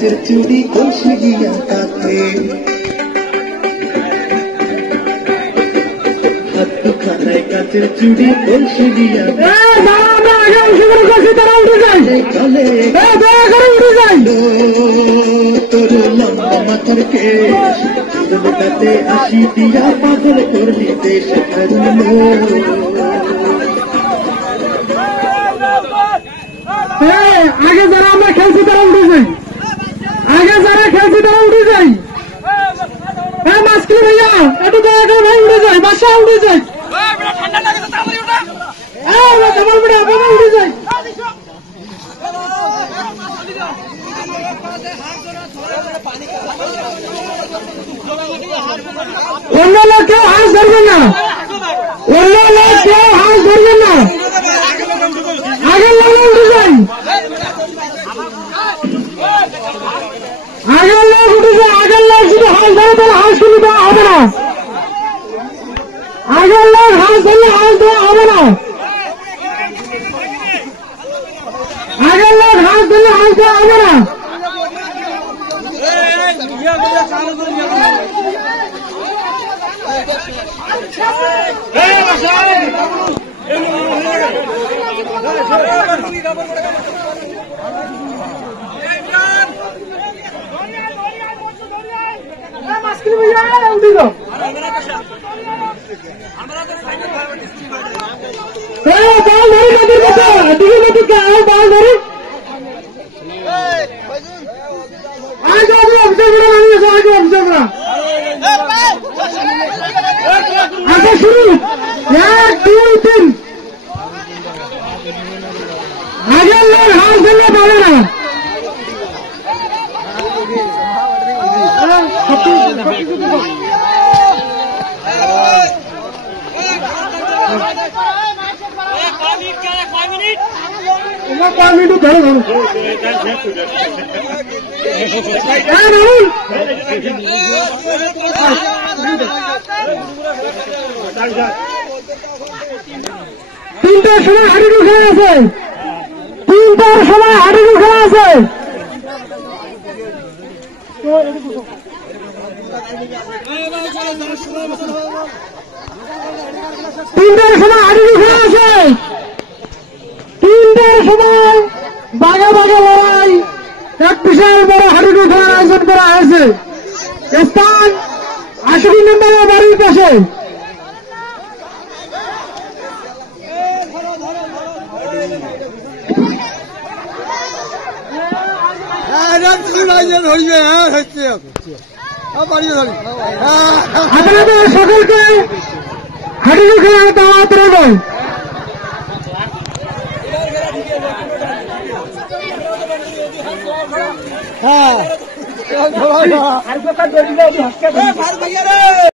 কাচের চুড়ি কলসি দিয়া কাছে হাত দুখানায় কাচের চুড়ি কলসি দিয়া তোর লম্বা মাথার কেশ কাতে আসি দিয়া পাগল করলি দেশ আগে যারা আমরা খেলছি তারা উঠে যাই আগে যারা খেলছি তারা উঠে যাই মাঝখানে ভাইয়া একটু দয়া করে ভাই উঠে যায় বাসা উঠে যায় উঠে যায় অন্য লোক কেউ হাঁস ধরবে না অন্য লোক কেউ হাঁস ধরবে না আগের লোক উঠে যায় আগের লোক উঠে যায় আগের লোক যদি হাঁস ধরে তাহলে হাঁস কিনে দেওয়া হবে না আগের লোক হাঁস ধরলে হাঁস দেওয়া হবে না আগের লোক হাঁস ধরলে হাঁস দেওয়া হবে না আচ্ছা শুরু 1 2 3 আগের লোক হাঁস ধরলে পাবে না কয় মিনিট ধরে ধরুন তিনটার সময় হাডুডু খেলা আছে তিনটার সময় হাডুডু খেলা আছে তিনটার সময় হাডুডু খেলা আছে তিনটার সময় বাঘা বাঘা লড়াই এক বিশাল বড় হাডুডু খেলার আয়োজন করা হয়েছে স্থান 80 নম্বর বাড়ির পাশে আপনাদের সকলকে হাডুডু খেলার দাওয়াত রইল হ্যাঁ